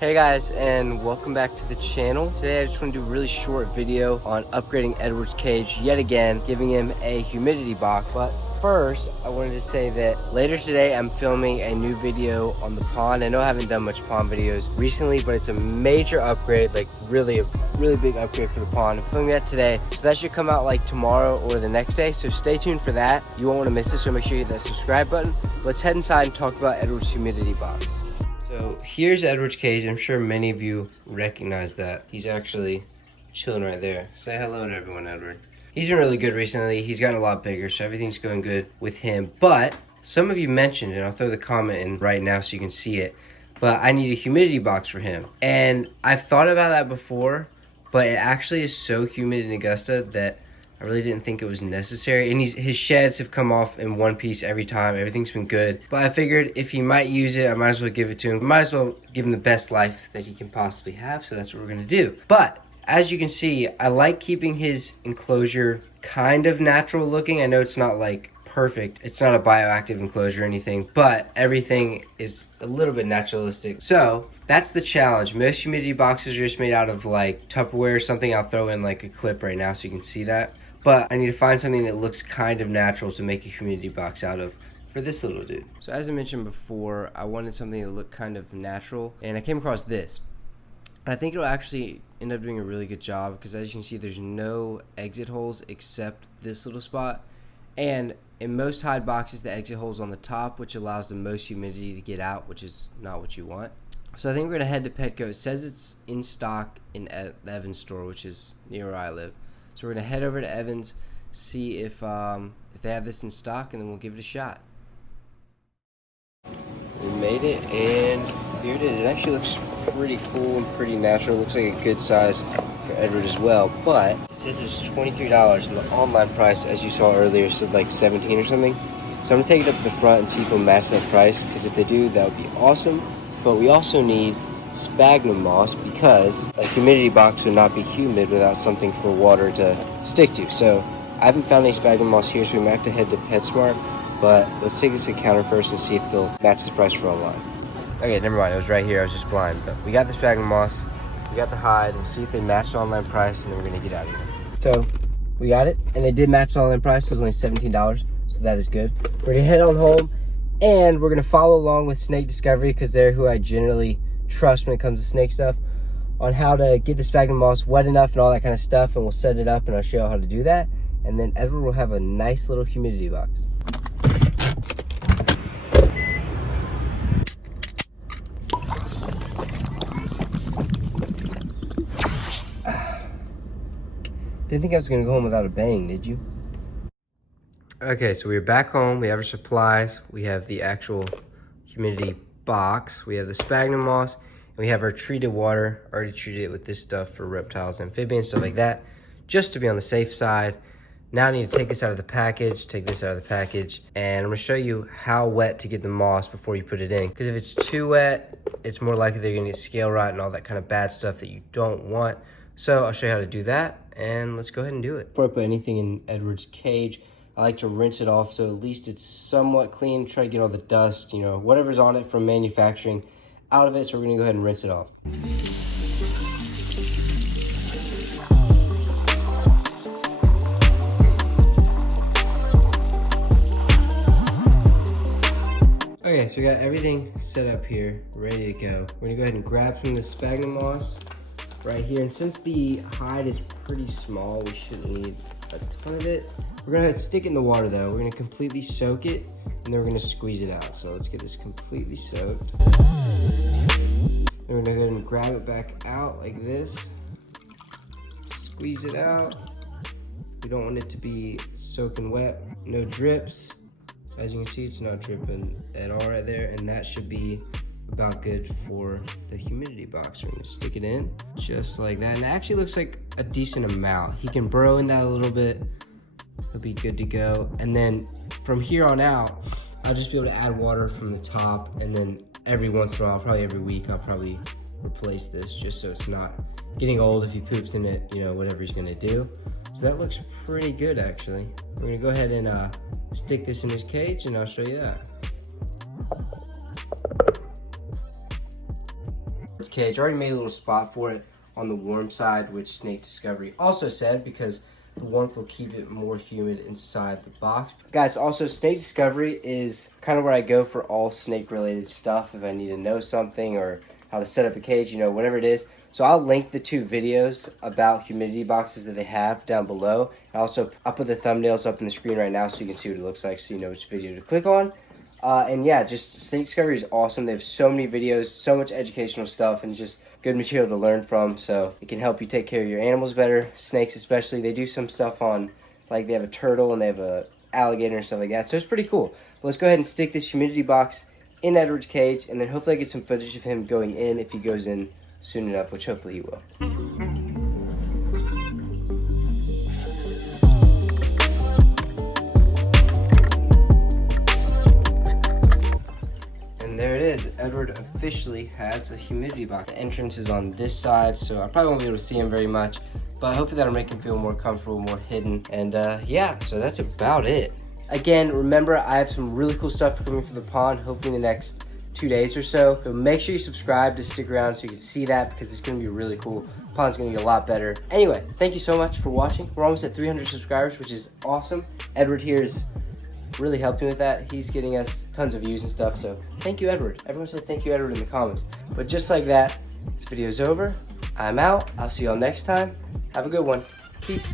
Hey guys, and welcome back to the channel. Today I just want to do a really short video on upgrading Edward's cage yet again, giving him a humidity box. But first, I wanted to say that later today I'm filming a new video on the pond. I know I haven't done much pond videos recently, but it's a major upgrade, like really a really big upgrade for the pond. I'm filming that today, so that should come out like tomorrow or the next day, so stay tuned for that. You won't want to miss it, so make sure you hit that subscribe button. Let's head inside and talk about Edward's humidity box. So here's Edward's cage. I'm sure many of you recognize that. He's actually chilling right there. Say hello to everyone, Edward. He's been really good recently. He's gotten a lot bigger, so everything's going good with him. But some of you mentioned, and I'll throw the comment in right now so you can see it, but I need a humidity box for him. And I've thought about that before, but it actually is so humid in Augusta that I really didn't think it was necessary. And his sheds have come off in one piece every time. Everything's been good. But I figured if he might use it, I might as well give it to him. I might as well give him the best life that he can possibly have. So that's what we're gonna do. But as you can see, I like keeping his enclosure kind of natural looking. I know it's not like perfect. It's not a bioactive enclosure or anything, but everything is a little bit naturalistic. So that's the challenge. Most humidity boxes are just made out of like Tupperware or something. I'll throw in like a clip right now so you can see that. But I need to find something that looks kind of natural to make a humidity box out of for this little dude. So as I mentioned before, I wanted something that looked kind of natural, and I came across this. And I think it'll actually end up doing a really good job because as you can see, there's no exit holes except this little spot. And in most hide boxes, the exit hole's on the top, which allows the most humidity to get out, which is not what you want. So I think we're gonna head to Petco. It says it's in stock in the Evans store, which is near where I live. So we're gonna head over to Evans, see if they have this in stock, and then we'll give it a shot. We made it, and here it is. It actually looks pretty cool and pretty natural. It looks like a good size for Edward as well, but it says it's $23, and the online price, as you saw earlier, said like $17 or something. So I'm gonna take it up to the front and see if they'll match that price, because if they do, that would be awesome. But we also need Sphagnum Moss because a humidity box would not be humid without something for water to stick to. So I haven't found any Sphagnum Moss here, so we might have to head to PetSmart. But let's take this to the counter first and see if they'll match the price for online. Okay, never mind. It was right here. I was just blind. But we got the Sphagnum Moss. We got the hide. We'll see if they match the online price, and then we're going to get out of here. So we got it, and they did match the online price. It was only $17, so that is good. We're going to head on home, and we're going to follow along with Snake Discovery because they're who I generally trust when it comes to snake stuff, on how to get the Spagna Moss wet enough and all that kind of stuff, and we'll set it up and I'll show you how to do that, and then Edward will have a nice little humidity box. Didn't think I was gonna go home without a bang, did you? Okay, so we're back home. We have our supplies. We have the actual humidity box. We have the Sphagnum Moss, and we have our treated water. Already treated it with this stuff for reptiles, amphibians, stuff like that, just to be on the safe side. Now I need to take this out of the package, take this out of the package, and I'm gonna show you how wet to get the moss before you put it in. Because if it's too wet, it's more likely they're gonna get scale rot and all that kind of bad stuff that you don't want. So I'll show you how to do that, and let's go ahead and do it. Before I put anything in Edward's cage, I like to rinse it off so at least it's somewhat clean. Try to get all the dust, you know, whatever's on it from manufacturing out of it. So we're gonna go ahead and rinse it off. Okay, so we got everything set up here, ready to go. We're gonna go ahead and grab some of the Sphagnum Moss right here. And since the hide is pretty small, we shouldn't need a ton of it. We're gonna stick it in the water though. We're gonna completely soak it, and then we're gonna squeeze it out. So let's get this completely soaked. Then we're gonna go ahead and grab it back out like this. Squeeze it out. We don't want it to be soaking wet. No drips. As you can see, it's not dripping at all right there, and that should be about good for the humidity box. We're gonna stick it in just like that, and it actually looks like a decent amount. He can burrow in that a little bit. He'll be good to go. And then from here on out, I'll just be able to add water from the top, and then every once in a while, probably every week, I'll probably replace this just so it's not getting old if he poops in it, you know, whatever he's gonna do. So that looks pretty good actually. We're gonna go ahead and stick this in his cage, and I'll show you that. the cage. I already made a little spot for it on the warm side, which Snake Discovery also said, because the warmth will keep it more humid inside the box. Guys, also Snake Discovery is kind of where I go for all snake related stuff. If I need to know something or how to set up a cage, you know, whatever it is. So I'll link the 2 videos about humidity boxes that they have down below. And also, I'll put the thumbnails up on the screen right now so you can see what it looks like, so you know which video to click on. And yeah, just Snake Discovery is awesome. They have so many videos, so much educational stuff, and just good material to learn from. So it can help you take care of your animals better, snakes especially. They do some stuff on, like they have a turtle and they have a alligator and stuff like that. So it's pretty cool. But let's go ahead and stick this humidity box in Edward's cage, and then hopefully I get some footage of him going in if he goes in soon enough, which hopefully he will. And there it is. Edward officially has a humidity box. The entrance is on this side, so I probably won't be able to see him very much, but hopefully that'll make him feel more comfortable, more hidden. And yeah, so that's about it. Again, remember, I have some really cool stuff coming from the pond, hopefully in the next 2 days or so. So make sure you subscribe to stick around so you can see that, because it's going to be really cool. The pond's going to get a lot better. Anyway, thank you so much for watching. We're almost at 300 subscribers, which is awesome. Edward here is really helped me with that. He's getting us tons of views and stuff, so thank you, Edward. Everyone said thank you, Edward, in the comments. But just like that, this video's over. I'm out. I'll see y'all next time. Have a good one. Peace.